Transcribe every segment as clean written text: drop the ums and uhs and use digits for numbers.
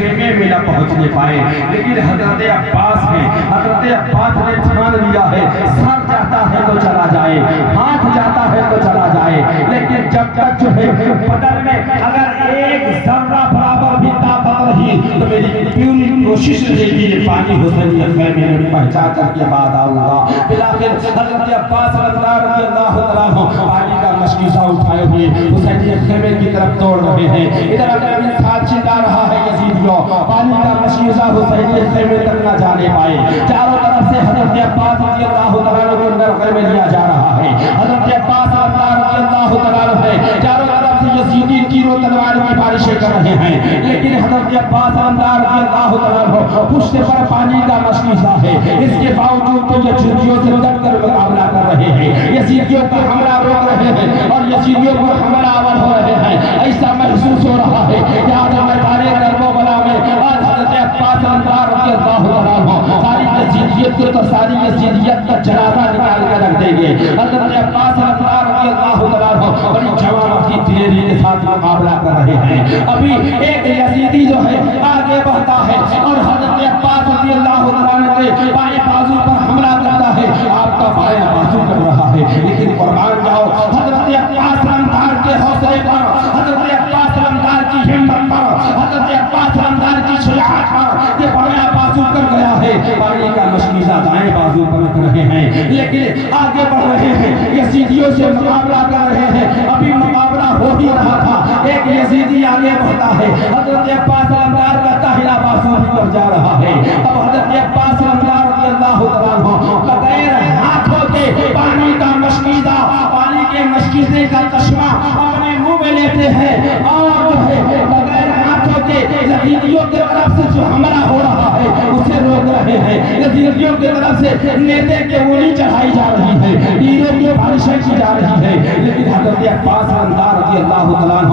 خیمے میں نہ پہنچنے پائے، لیکن حضرت عباس نے ٹھان لیا ہے سر جاتا ہے تو چلا جائے، ہاتھ جاتا ہے تو چلا جائے، لیکن جب تک جو ہے بدن میں اگر ایک ذرہ برابر بھی طاقت رہی تو میری پوری کوشش رہے گی یہ پانی حسینیت خیمے میں پہنچا کر کے بعد آؤں گا۔ بلاخر حضرت عباس رضی اللہ تعالیٰ عنہ پانی کا مشکیزہ اٹھائے ہوئے حسینیت خیمے کی طرف دوڑ رہے ہیں۔ ادھر اگر انسان چلا رہا ہے یزیدیوں، پانی کا مشکیزہ حسینیت خیمے تک نہ جانے پائے، چاروں طرف سے حضرت عباس رضی اللہ تعالیٰ عنہ کو نرغے میں لیا جا رہا ہے۔ حضرت عباس رضی اللہ تعالیٰ عنہ ہے چاروں طرف سے یزیدی تیروں تلوار کی بارشیں کر رہے ہیں، لیکن حضرت عباس رضی اللہ تعالیٰ عنہ پشت پر پانی کا مشکیزہ ہے، اس کے باوجود تو یزیدیوں سے ڈٹ کر مقابلہ کر رہے ہیں، یزیدیوں کا حملہ روک رہے ہیں اور یزیدیوں پر حملہ آور ہو رہے ہیں۔ ایسا محسوس ہو رہا ہے کہ آج میدان کربلا میں آج حضرت عباس رضی اللہ تعالیٰ عنہ ساری یزیدیت کو تو ساری یزیدیت کا جنازہ نکال کر رکھ دیں گے۔ حضرت عباس رضی اللہ تعالیٰ عنہ بڑی جوانوں کی تیری کے ساتھ مقابلہ کر رہے ہیں۔ ابھی ایک یزیدی جو ہے آگے بڑھتا ہے اور حضرت عباس رضی اللہ تعالیٰ عنہ کے بائیں بازو پر حملہ کرتا ہے، آپ کا بائیں بازو کر رہا ہے، لیکن قربان جاؤ حضرت عباس رمضان کے حوصلے پر، حضرت عباس رمضان کی ہمت پر، حضرت عباس رمضان کی شجاعت پر یہ بائیں بازو کر گیا ہے، پانی کا مشکیزہ دائیں بازو پر رکھ رہے ہیں، لیکن آگے بڑھ رہے ہیں، یزیدیوں سے مقابلہ کر رہے ہیں۔ ابھی مقابلہ ہو ہی رہا تھا، ایک یزیدی آگے بڑھتا ہے، حضرت عباس رمضان کا داہنا بازو پر جا رہا ہے۔ اب حضرت عباس رمضان رضی اللہ تعالیٰ عنہ بغیر ہاتھوں کے پانی کا مشکیزہ، پانی کے مشکیزے کا چشمہ اپنے منہ میں لیتے ہیں اور جو ہے بغیر ہاتھوں کے یزیدیوں کی طرف سے جو حملہ ہو رہا ہے اسے روک رہے ہیں۔ یزیدیوں کی طرف سے نیزے کی گولی چڑھائی جا رہی ہے، تیروں کی بارشیں کی جا رہی ہے، لیکن حضرت عباس رضی اللہ تعالیٰ عنہ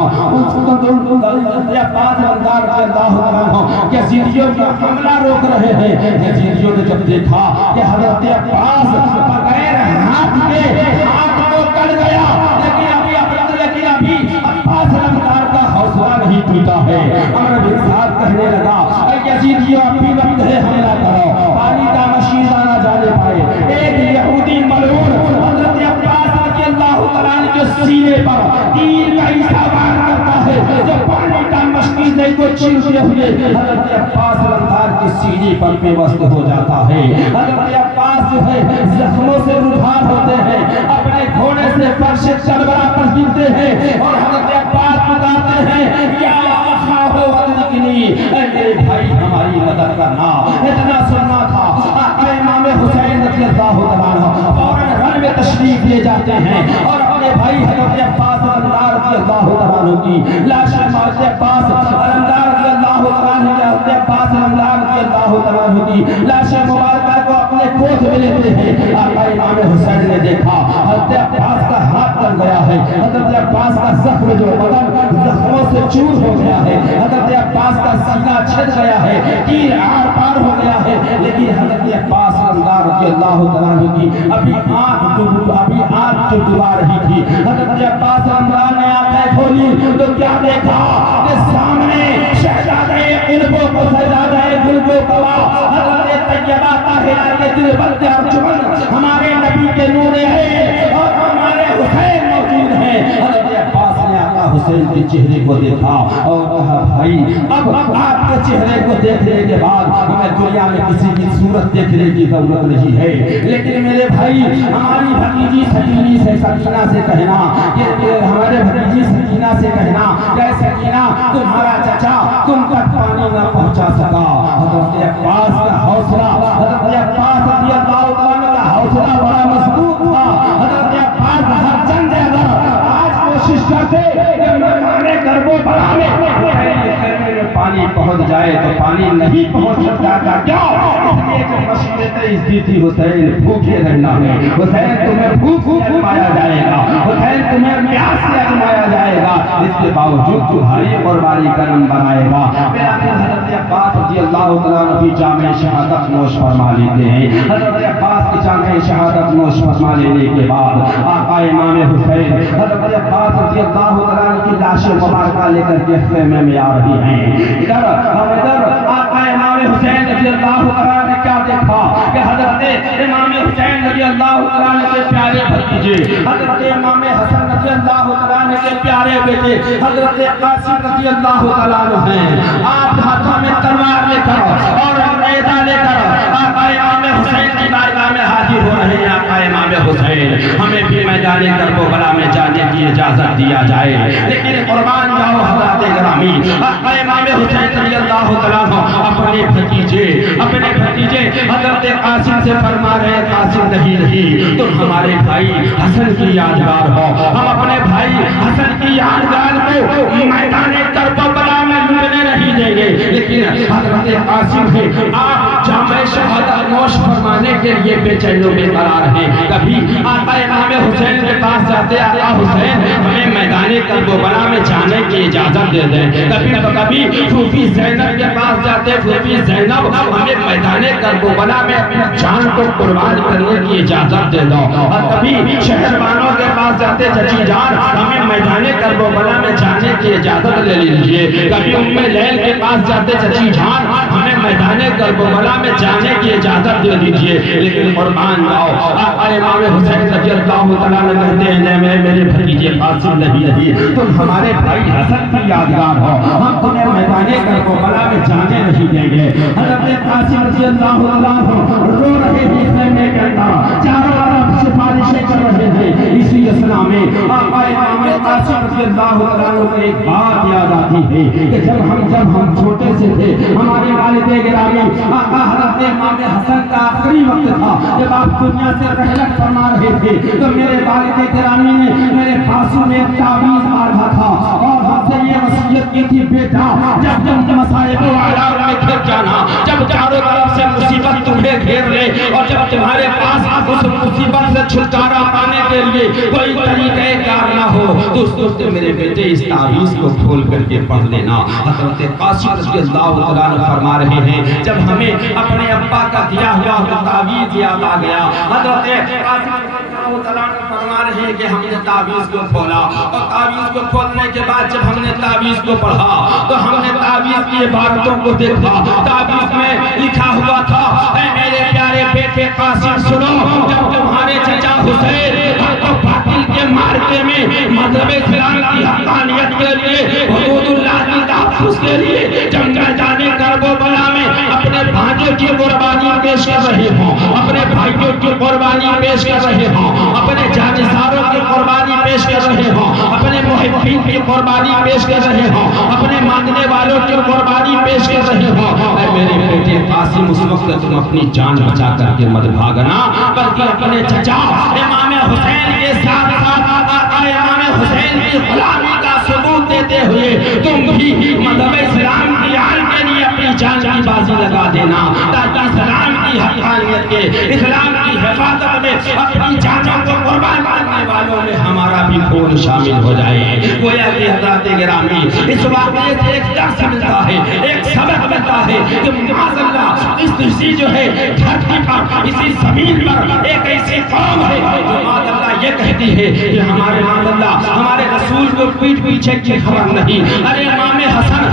یزیدیوں کا حملہ روک رہے ہیں۔ یزیدیوں نے جب دیکھا کہ حضرت عباس بغیر ہاتھ کے ہاتھ کو کٹ گیا، لیکن ابھی عباس رمضان کا حوصلہ نہیں ٹوٹا ہے۔ عمر بن سعد کہنے لگا یزیدیوں ابھی وقت ہے حملہ کرو، پانی کا مشکیزہ نہ جانے پائے۔ ایک یہودی ملعون حضرت عباس رضی اللہ تعالیٰ عنہ کے سینے پر تیر کا عیسا وار کرتا ہے، جو پانی کا مشکیزے کو چیرتے ہوئے حضرت عباس رمضان کی سینے پر پیوست ہو جاتا ہے۔ حضرت عباس جو ہے زخموں سے روزگار ہوتے ہیں، اپنے گھوڑے سے فرش کربلا پر گرتے ہیں اور حضرت عباس بتاتے ہیں یا اخاہ ودرکنی، اے میرے بھائی ہماری مدد کرنا۔ اتنا سننا تھا آقا امام حسین رضی اللہ عنہ فوراً رن میں تشریف لے جاتے ہیں اور اپنے بھائی حضرت عباس رضی اللہ عنہ کی لاش حضرت عباس رضی اللہ عنہ کی لاش مبارکہ کو اپنے گود میں لیتے ہیں۔ آقا امام حسین نے دیکھا حضرت عباس کا ہاتھ کٹ گیا ہے، حضرت عباس کا زخم جو بدن زخموں سے چور ہو گیا ہے، حضرت عباس کا سینہ چھد گیا ہے، تیر آر پار ہو گیا ہے، لیکن حضرت عباس رضی اللہ عنہ کی ابھی آنکھ جو ڈبا رہی تھی، حضرت عباس رمضان نے آنکھیں کھولی تو کیا دیکھا کہ سامنے شہزادہ قلب و شہزادہ قلب و قوا حضرت طیبہ طاہرہ کے دل بلد ارجمن ہمارے نبی کے نور ہے اور ہمارے حسین موجود ہیں۔ حضرت عباس نے آقا حسین کے چہرے کو دیکھا اور کہا بھائی اب آپ کے چہرے کو دیکھنے کے بعد ہمیں دنیا میں کسی کی صورت دیکھنے کی ضرورت نہیں ہے، لیکن میرے بھائی ہماری بھتیجی سکینہ سے کہنا کہ ہمارے بھتیجی سکینہ سے کہنا کہ سکینہ تمہارا چچا تم تک پانی نہ پہنچا سکا۔ حضرت عباس کا حوصلہ، حضرت عباس رضی اللہ عنہ کا حوصلہ بڑا مضبوط تھا۔ حضرت عباس ہر چند اگر آج کوشش کرتے کہ مکانے کربو بڑا میں پانی پہنچ جائے تو پانی نہیں پہنچ جاتا کیا؟ اس لیے جو مشورت اس دی تھی حسین بھوکے رہنا ہے، حسین تمہیں بھوک آزمایا جائے گا، حسین تمہیں پیاس سے آزمایا جائے گا، اس کے باوجود تمہاری قربانی کا نمبر آئے گا۔ حضرت عباس رضی اللہ تعالیٰ عنہ کی جامع شہادت نوش فرما لیتے ہیں۔ حضرت عباس کی جامع شہادت نوش فرما لینے کے بعد آقا امام حسین حضرت عباس رضی اللہ تعالیٰ عنہ کی لاش مبارکہ لے کر کے خیمے میں آ رہی ہیں۔ ادھر تعالیٰ نے کیا دیکھا کہ حضرت امام حسین رضی اللہ تعالیٰ کے پیارے بھتیجے، حضرت امام حسن رضی اللہ تعالیٰ کے پیارے بیٹے حضرت قاسم رضی اللہ تعالیٰ ہیں، آپ ہاتھوں میں تلوار لے کر اور نیزہ لے کر آقا امام حسین کی بارگاہ میں حاضر ہو رہے ہیں۔ آقا امام حسین ہمیں بھی میدان کربلا میں جانے کی اجازت دیا جائے، لیکن قربان جاؤ حضرات گرامی، آقا امام حسین رضی اللہ تعالیٰ اپنے بھتیجے حضرت قاسم سے فرما رہے، قاسم نہیں، تم ہمارے بھائی حسن کی یادگار ہو، ہم اپنے بھائی حسن کی یادگار کو میدان کربلا میں لٹنے نہیں دیں گے۔ لیکن حضرت قاسم ہے، آپ جامع شہادت نوش فرمانے کے لیے بے چین و بے قرار ہیں۔ کبھی آقا امام حسین کے پاس جاتے، آقا حسین ہمیں میدان کربلا میں جانے کی اجازت دے دیں۔ کبھی پھوپھی زینب کے پاس جاتے، پھوپھی زینب ہمیں میدان کربلا میں اپنی جان کو قربان کرنے کی اجازت دے دو۔ اور کبھی شہربانوں کے پاس جاتے، چچی جان ہمیں میدان کربلا میں جانے کی اجازت لے لیجئے۔ کبھی ام لیل کے پاس جاتے، چچی جان ہمیں میدان کربلا میں جانے کی اجازت دے دیجئے۔ لیکن قربان جاؤ آقا امام حسین رضی اللہ تعالیٰ نے کہتے ہیں، میرے بھتیجے قاسم نہیں، تم ہمارے بھائی حسن کی یادگار ہو، ہم تمہیں میدان کربلا میں جانے نہیں دیں گے۔ حضرت قاسم رضی اللہ تعالیٰ رو رہے ہیں خیمے کے اندر، چاروں طرف سفارشیں کر رہے ہیں۔ اسی اثنا میں آقا امام قاسم رضی اللہ تعالیٰ کو ایک بات یاد آتی ہے کہ جب ہم چھوٹے سے تھے، ہمارے والد گرامی آقا حضرت امام حسن کا آخری وقت تھا، جب آپ دنیا سے رحلت فرما رہے تھے تو میرے والد گرامی نے میرے بازو میں تعویذ باندھا تھا اور ہم سے یہ وصیت کی تھی، بیٹا جب مصائب و آلام میں گھر جانا، جب چاروں طرف سے مصیبت تمہیں گھیر لے اور جب تمہارے پاس اس مصیبت سے چھٹکارا پانے کے لیے کوئی طریقہ کار نہ ہو تو اس وقت میرے بیٹے اس تعویذ کو کھول کر کے پڑھ لینا۔ حضرت قاسم رضی اللہ تعالیٰ فرما رہے ہیں، جب ہمیں اپنے ابا کا دیا ہوا تعویذ یاد آ گیا، حضرت قاسم اللہ تعالیٰ فرما رہے ہیں کہ ہم نے تعویذ کو کھولا اور تعویذ کو کھولنے کے بعد جب ہم نے تعویذ کو پڑھا تو ہم نے تعویذ کی عبارتوں کو دیکھا۔ تعویذ میں لکھا ہوا تھا، اے میرے پیارے بیٹے قاسم سنو، جب تمہارے چچا حسین حق و باطل کے مارکے میں مذہب اسلام کی حقانیت کے لیے، حدود اللہ کی تحفظ کے لیے جب میدان کربلا میں اپنے بھائیوں کی قربانی پیش کر رہے ہوں، اپنے بھائیوں کی قربانی پیش کر رہے ہوں، اپنے جانثاروں کی قربانی پیش کر رہے ہوں، اپنے محبین کی قربانی پیش کر رہے ہوں، اپنے مانگنے والوں کی قربانی پیش کر رہے ہوں، اے میرے بیٹے قاسم اس وقت تم اپنی جان بچا کر کے مت بھاگنا، بلکہ اپنے چچا امام حسین کے ساتھ ساتھ آقا امام حسین کی غلامی کا ثبوت دیتے ہوئے تم بھی مذہب اسلام کی آن کے لیے اپنی جان کی بازی لگا دینا، تاکہ اسلام کی حقانیت کے، اسلام کی حفاظت میں اپنی جانوں کو قربان کرنے والوں میں ہمارا بھی خون شامل ہو جائے۔ گویا کہ حضرات گرامی اس واقعے سے ایک درس ملتا ہے، ایک سبق ملتا ہے کہ معاذ اللہ اسی جو ہے دھرتی پر، اسی زمین پر ایک ایسی قوم ہے جو معاذ اللہ یہ کہتی ہے کہ ہمارے معاذ اللہ ہمارے رسول کو پیٹ پیچھے کی خبر نہیں۔ ارے امام حسن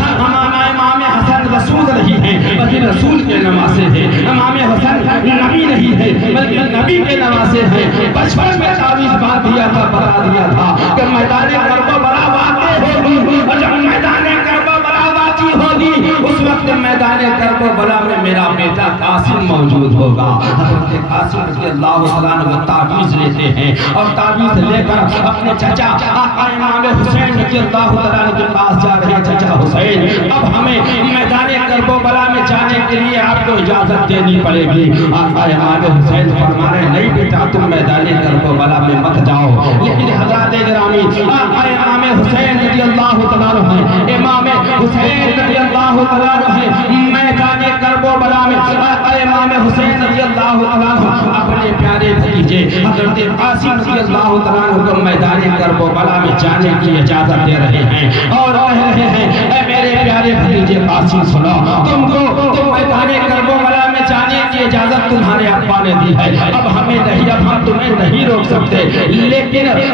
رسول نہیں ہے بلکہ رسول کے نواسے ہیں، امام حسن نبی نہیں ہے بلکہ نبی کے نواسے ہیں۔ بچپن میں تعویذ باندھ دیا تھا، بتا دیا تھا کہ میدان کربلا واقع ہوگی اور جب میدان کربلا واقع ہوگی اس وقت میدان کربلا میں میرا بیٹا قاسم موجود ہوگا۔ حضرت قاسم رضی اللہ عنہ تعویذ لیتے ہیں اور تعویذ لے کر اپنے چچا آقا امام حسین رضی اللہ عنہ کے پاس جا رہے ہیں، چچا حسین اب ہمیں میدان کربلا میں جانے کے لیے آپ کو اجازت دینی پڑے گی۔ آقا امام حسین فرما رہے نہیں بیٹا تم میدان کربلا میں مت جاؤ، لیکن حضرات گرامی آقا امام حسین رضی اللہ عنہ امام حسین رضی اللہ عنہ میدان کربلا میں آقا امام حسین رضی اللہ عنہ اپنے پیارے بھتیجے حضرت قاسم رضی اللہ عنہ کو میدان کربلا میں جانے کی اجازت دے رہے ہیں اور کہہ رہے ہیں اے میرے پیارے بھتیجے قاسم سنو، تم میدان کربلا میں جانے کی اجازت تمہارے ابا نے دی ہے، اب ہمیں نہیں، اب ہم تمہیں نہیں روک سکتے، لیکن اے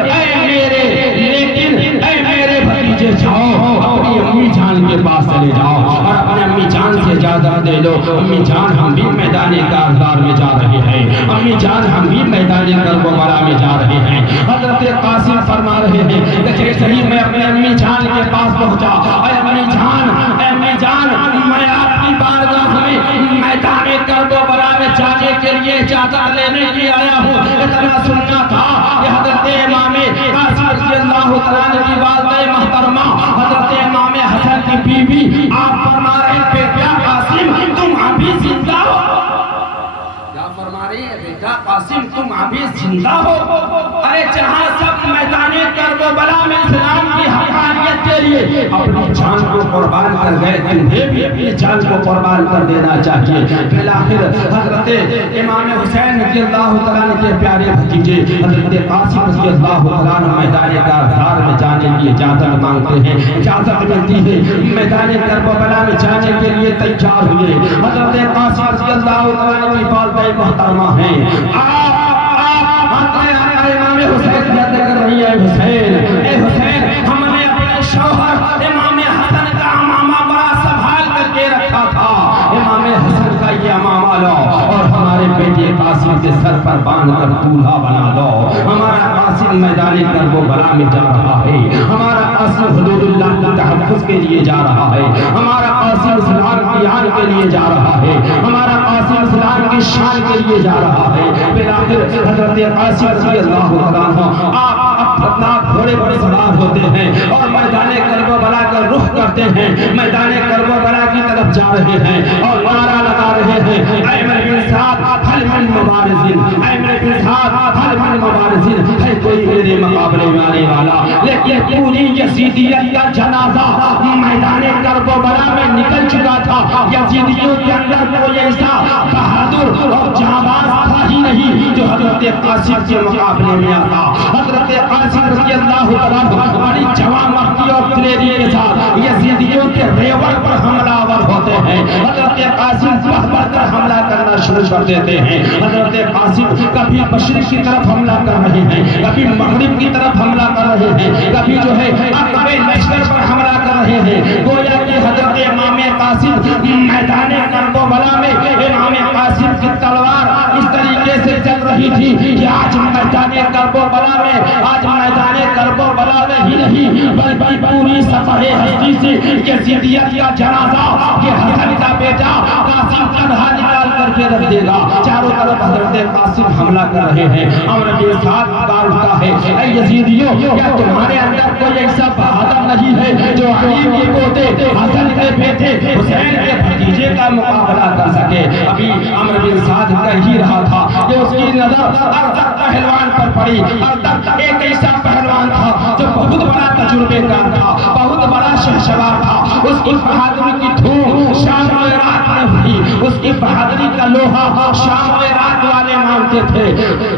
میرے بھتیجے جاؤ اپنی امی جان کے پاس چلے جاؤ اور اپنے امی جان سے اجازت دے لو امی جان ہم بھی میدان کارزار میں جا رہے ہیں، امی جان ہم بھی میدان کربلا میں جا رہے ہیں۔ حضرت قاسم فرما رہے ہیں کہ جیسے ہی میں اپنے امی جان کے پاس پہنچا، اے امی جان میں آپ کی بارگاہ میں میدان کربلا میں جانے کے لیے اجازت لینے کی آیا ہوں۔ اتنا سننا تھا کہ حضرت امام قاسم رضی اللہ تعالیٰ کی والدہ محترمہ حضرت امام حسن کی بیوی آپ فرما رہے ہیں بیٹا قاسم تم ابھی زندہ ہو، کیا فرما رہی ہے بیٹا قاسم تم ابھی زندہ ہو؟ ارے جہاں سب میدان کربلا میں اسلام کی حقانیت کے لیے اپنی جان کو قربان کر گئے، تمہیں بھی اپنی جان کو قربان کر دینا چاہیے۔ بالآخر حضرت امام حسین رضی اللہ تعالیٰ کے پیارے بھتیجے حضرت قاسم رضی اللہ تعالیٰ میدان کارزار میں جانے کی اجازت مانگتے ہیں، اجازت ملتی ہے، میدان کربلا میں جانے کے لیے تیار ہوئے۔ حضرت قاسم رضی اللہ تعالیٰ کی والدہ محترمہ ہیں، امام حسین یاد کر رہی ہے، حسین اے حسین ہم نے اپنے شوہر امام حسن کا امامہ بڑا سنبھال کر کے رکھا تھا، امام حسن کا یہ امامہ لو اور ہمارے بیٹے قاسم کے سر پر باندھ کر دولہا بنا دو۔ ہمارا قاسم میدان کربلا میں جا رہا ہے، ہمارا قاسم حدود اللہ کے تحفظ کے لیے جا رہا ہے، ہمارا قاسم اسلام کی آن کے لیے جا رہا ہے، ہمارا قاسم اسلام کی شان کے لیے جا رہا ہے۔ بالآخر حضرت قاسم رضی اللہ تعالیٰ آپ اپنا گھوڑے پر سوار ہوتے ہیں اور میدان کربلا کا رخ کرتے ہیں، میدان کربلا کی طرف جا رہے ہیں اور نعرہ لگا رہے ہیں ایمن بن سعد حل من مبارزین، ایمن بن سعد حل من مبارزین، ہے کوئی میرے مقابلے میں آنے والا؟ لیکن پوری یزیدیت کا جنازہ میدان کربلا میں نکل چکا تھا، یزیدیوں کے اندر کوئی ایسا بہادر اور جانباز تھا ہی نہیں جو حضرت قاسم کے مقابلے میں آتا۔ حضرت قاسم رضی اللہ تعالیٰ بڑی جوان مردی اور دلیری کے ساتھ یزیدیوں کے ریوڑ پر حملہ آور ہوتے ہیں، حضرت قاسم بڑھ بڑھ کر حملہ کرنا شروع کر دیتے ہیں۔ حضرت قاسم کبھی مشرق کی طرف حملہ کر رہے ہیں، کبھی مغرب کی طرف حملہ کر رہے ہیں، کبھی جو ہے اپنے لشکر پر حملہ کر رہے ہیں، گویا کہ حضرت امام قاسم میدان کربلا میں امام قاسم کی تلوار اس طریقے سے چل رہی تھی کہ آج میدان کربلا میں ہی نہیں بلکہ پوری سفر ہستی سے یزیدیت کا جنازہ یہ حسن کا بیٹا قاسم کنہا نکال کر کے رکھ دے گا۔ چاروں طرف حضرت قاسم حملہ کر رہے ہیں، عمرو بن سعد پکار اٹھتا ہے اے یزیدیوں کیا تمہارے اندر کوئی ایسا بہادر نہیں ہے جو علی کے پوتے حسن کے بیٹے حسین کے بھتیجے کا مقابلہ کر سکے؟ ابھی عمرو بن سعد کہہ ہی رہا تھا کہ اس کی نظر ارطغرل پہلوان پر پڑی۔ ارطغرل ایک ایسا پہلوان تھا جو بہت بڑا تجربے کار تھا، بہت بڑا شہسوار تھا، اس کی بہادری کی دھوم شام و عراق میں ہوئی، اس کی بہادری کا لوہا شام و عراق والے مانتے تھے۔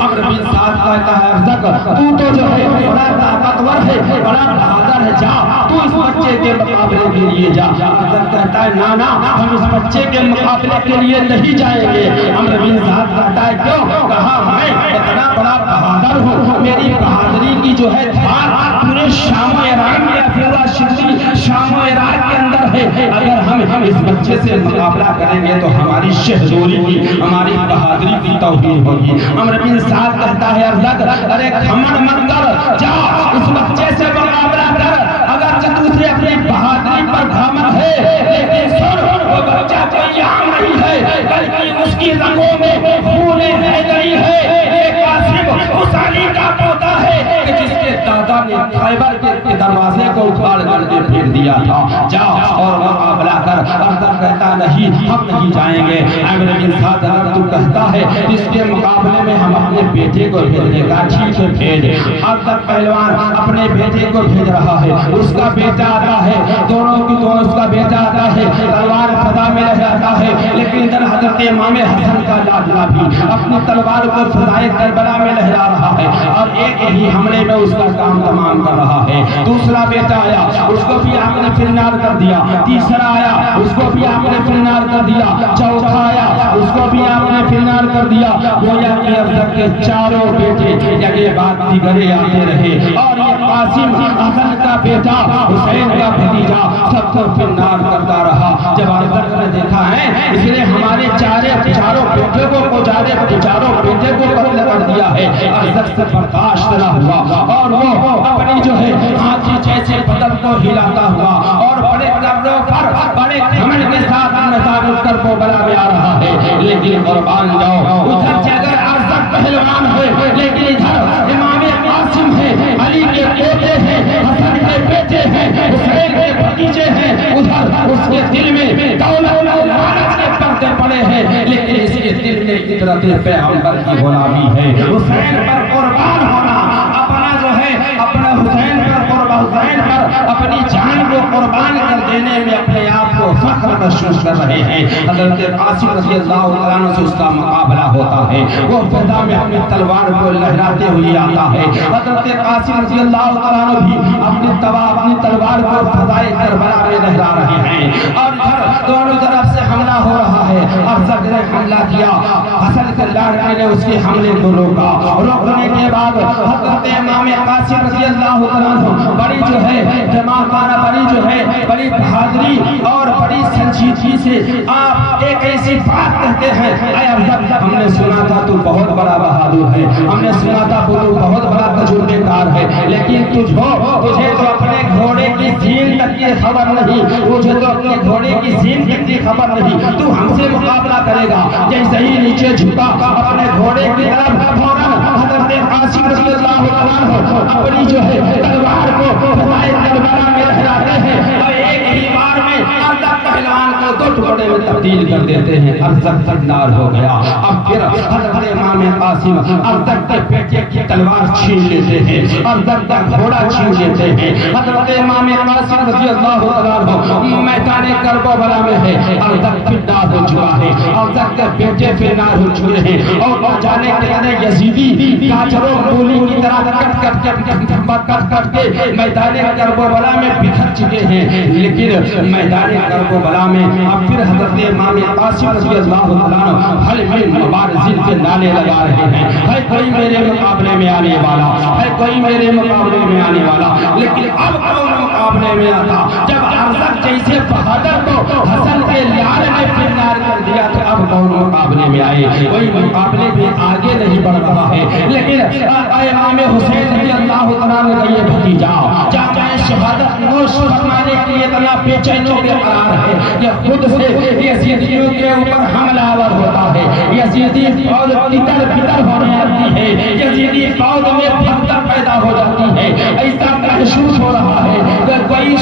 عمرو بن سعد کہتا ہے ارطغرل تو جو ہے بڑا طاقتور ہے، بڑا بہادر ہے، جا تو اس بچے کے مقابلے کے لیے جا۔ ارطغرل کہتا ہے نانا ہم اس بچے کے مقابلے کے لیے نہیں جائیں گے۔ عمرو بن سعد کہتا ہے کیوں؟ کہا میں اتنا بڑا بہادر ہوں، میری بہادری کی جو ہے دھار پورے شام و عراق میں افیرا شدی شام و عراق کے اندر ہے، اگر ہم اس بچے سے مقابلہ کریں گے تو ہماری شہزوری کی ہماری بہادری کی توہین ہوگی۔ عمرو بن سعد کہتا ہے ارطغرل ارے گھمنڈ مت کر، جا اس بچے سے مقابلہ کر، اگر تجھے اپنی بہادری پر گھمنڈ ہے لیکن سن وہ بچہ کوئی عام نہیں ہے بلکہ اس کی رگوں میں خون بہہ گئی ہے، یہ قاسم اس علی کا پوتا ہے کہ جس کے دادا نے خیبر کے دروازے کو اکھاڑ کر کے پھیر دیا تھا، جا اور مقابلہ کر۔ ارطغرل کہتا نہیں ہم نہیں جائیں گے۔ عمرو بن سعد تو کہتا ہے اس کے مقابلے میں ہم اپنے بیٹے کو بھیجنے کا، ٹھیک ہے بھیج۔ ارطغرل پہلوان اپنے بیٹے کو بھیج رہا ہے، اس کا بیٹا آتا ہے، دونوں کی دونوں اس کا بیٹا آتا ہے، تلوار فضا میں لہراتا ہے، لیکن ادھر حضرت امام حسن کا لاڈلا بھی اپنی تلوار کو فضائے کربلا میں لہرا رہا ہے اور ایک ہی حملے میں اس کا کام تمام کر رہا ہے۔ دوسرا بیٹا آیا، اس کو بھی آپ نے فنار کر دیا، تیسرا آیا، اس کو بھی آپ نے فنار کر دیا، چوتھا آیا، اس کو بھی آپ نے فنار کر دیا۔ گویا کہ ارطغرل کے چاروں بیٹے جگہ بعد دیگرے آتے رہے اور یہ قاسم حسن کا بیٹا حسین کا بھتیجا سب کو فنار کرتا رہا۔ جب ارطغرل نے دیکھا ہے اس نے ہمارے چاروں بیٹے کو قتل کر دیا ہے، ارزق سے برداشت نہ ہوا، اور وہ اپنی جو ہے ہاتھی جیسے بدن کو ہلاتا ہوا اور بڑے کروں پر بڑے گھمنڈ کے ساتھ میدان کربلا میں آ رہا ہے۔ لیکن قربان جاؤ، ادھر جگر ارزق پہلوان ہے، لیکن ادھر امام قاسم ہے، علی کے پوتے ہیں، حسن کے بیٹے ہیں، حسین کے بھتیجے ہیں، ادھر اس کے دل میں دولت و لالچ کے پردے پڑے ہیں، لیکن اس کے دل میں فطرت پیغمبر کی غلامی ہے۔ حسین پر قربان ہونا، اپنا جو ہے اپنا حسین پر اپنی جان کو قربان کر دینے میں اپنے آپ کو فخر محسوس کر رہے ہیں۔ حضرت قاسم رضی اللہ عنہ سے اس کا مقابلہ ہوتا ہے، وہ فضا میں اپنی تلوار کو لہراتے ہوئے آتا ہے۔ حضرت قاسم رضی اللہ عنہ بھی اپنی تلوار کو فضائے کربلا میں لہرا رہے ہیں، اور ادھر دونوں طرف سے حملہ ہو رہا ہے۔ ارزق نے حملہ کیا، حسن کے لاڑکے نے اس کے حملے کو روکا، روکنے کے بعد حضرت امام قاسم رضی اللہ عنہ بڑی جو ہے دماغانہ، بڑی بہادری اور بڑی سنجیدگی سے آپ ایک ایسی بات کہتے ہیں، اے ارزق، ہم نے سنا تھا تو بہت بڑا بہادر ہے، ہم نے سنا تھا تو بہت بڑا تجربے کار ہے، لیکن تجھے تو اپنے گھوڑے کی سین تک کی خبر نہیں، تجھے تو اپنے گھوڑے کی سین تک کی خبر نہیں، تو ہم سے مقابلہ کرے گا؟ جیسے ہی نیچے جھکا اپنے گھوڑے کی طرف، فوراً حضرت قاسم رضی اللہ عنہ اپنی جو ہے تلوار کو فضائے کربلا میں لہراتے ہیں، اور ایک ہی بار میں ارزق پہلوان کو دو ٹکڑے میں تبدیل کر دیتے ہیں۔ ارزق زندار ہو گیا۔ اب پھر حضرت امام قاسم ارزق کے بیٹے کی تلوار چھین لیتے ہیں، ارزق کا گھوڑا چھین لیتے ہیں۔ حضرت امام قاسم رضی اللہ عنہ میدان کربلا میں ہے، ارزق فدار ہو چکا ہے، ارزق کے بیٹے فدار ہو چکے ہیں، اور نہ جانے کتنے یزیدی گاجروں گولی کی طرح کٹ کے میدان کربلا میں بکھر چکے ہیں۔ لیکن میدان کربلا میں اب پھر حضرت امام قاسم رضی اللہ عنہ حل میں مبارزین کے نعرے لگا رہے ہیں، ہے کوئی میرے مقابلے میں آنے والا، ہے کوئی میرے مقابلے میں آنے والا۔ لیکن اب کون مقابلے میں آتا؟ جب ارزق جیسے بہادر کو حسن کے لال نے فدار کر دیا تو اب کون مقابلے میں آئے؟ کوئی مقابلے میں آگے نہیں بڑھ رہا ہے۔ لیکن امام حسین رضی اللہ عنہ کا یہ بھتیجا جائے شہادت نوش فرمانے کے لیے اتنا بے چین و بے قرار ہے کہ خود سے یزیدیوں کے اوپر حملہ آور ہوتا ہے، یزیدی فوج تتر ہونے لگتی ہے، یزیدی فوج میں پھٹن پیدا ہو جاتی ہے۔ ایسا محسوس ہو رہا ہے کہ کوئی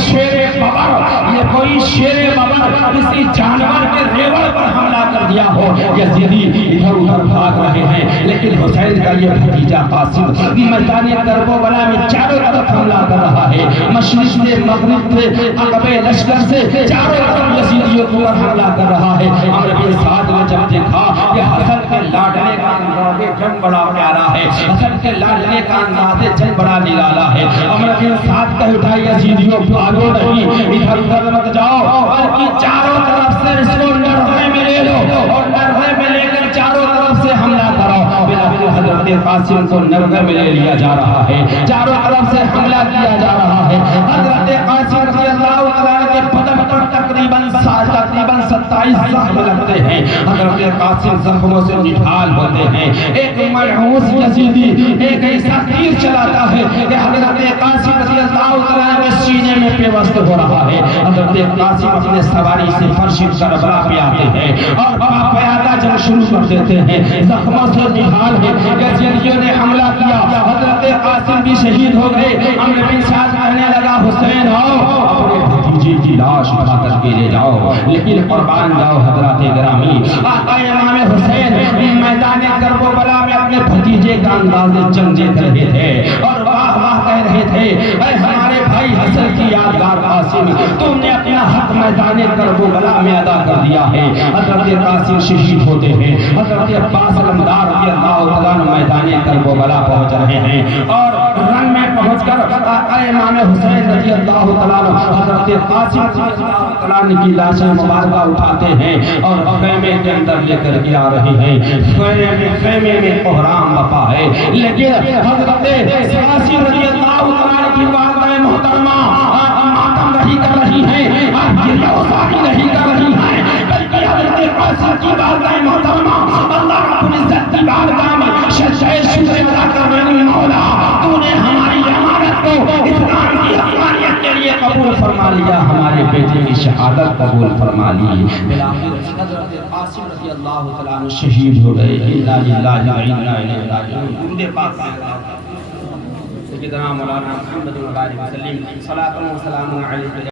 شیر ببر کسی جانور کے ریوڑ پر حملہ کر دیا ہو۔ یزیدی ادھر ادھر بھاگ رہے ہیں، لیکن حسین کا یہ بھتیجا قاسم میدان کربلا میں چاروں طرف حملہ کر رہا ہے، مشرق سے مغرب سے عقبے لشکر سے چاروں طرف یزیدیوں پر حملہ کر رہا ہے۔ عمرو بن سعد نے جب دیکھا کہ حسن کے لاڈلے کا انداز جنگ بڑا پیارا ہے، حسن کے لاڈلے کا انداز جنگ بڑا نرالا ہے، عمرو بن سعد کہہ اٹھا یزیدیوں بھاگو نہیں، ادھر ادھر مت جاؤ، بلکہ چاروں طرف سے اس کو نرغے میں لے لو، اور نرغے میں لے کر چاروں طرف سے حملہ کرو۔ حضرت قاسم کو نرغے میں لے لیا جا رہا ہے، چاروں طرف سے حملہ کیا جا رہا ہے۔ حضرت قاسم رضی اللہ عنہ کے بدن پر تقریباً 27 زخم لگتے ہیں، حضرت قاسم زخموں سے نڈھال ہوتے ہیں۔ ایک مرعوس یزیدی ایک ایسا تیر چلاتا ہے کہ حضرت قاسم رضی اللہ عنہ کے سینے میں پیوست ہو رہا ہے۔ حضرت قاسم اپنے سواری سے فرش کربلا پہ آتے ہیں اور باقاعدہ جنگ شروع کر دیتے ہیں، زخموں سے نڈھال ہے۔ یزیدیوں نے حملہ کیا، حضرت قاسم بھی شہید ہو گئے۔ عمرو بن سعد کہنے لگا حسین آؤ اپنے بھتیجے کی لاش اٹھا کر کے لے جاؤ، لیکن قربان جاؤ حضرات گرامی، آقا امام حسین میدان کربلا میں اپنے بھتیجے کا انداز جنگ دیکھ رہے تھے اور واہ واہ کہہ رہے تھے، اے ہمارے بھائی حسن کی یادگار قاسم، تم نے اپنا حق میدان کربلا میں ادا کر دیا ہے۔ حضرت قاسم شہید ہوتے ہیں، حضرت عباس علمدار رضی اللہ عنہ میدان کربلا پہنچ رہے ہیں، اور رنگ میں پہنچ کر آقا امام حسین رضی اللہ عنہ حضرت قاسم رضی اللہ عنہ کی لاش مبارکہ اٹھاتے ہیں اور خیمے کے اندر لے کر کے آ رہے ہیں۔ خیمے میں کوہرام بپا ہے، لیکن حضرت قاسم رضی اللہ عنہ کی والدہ محترمہ ماتم نہیں کر رہی ہیں، گریہ وساری نہیں کر رہی ہیں، بلکہ حضرت شہادت قبول فرما لی. بالآخر حضرت قاسم رضی اللہ تعالیٰ عنہ شہید ہو گئے. انا للہ و انا الیہ راجعون. درود پاک سیدنا مولانا محمد صلی اللہ علیہ وسلم صلاۃ و سلام علیہ.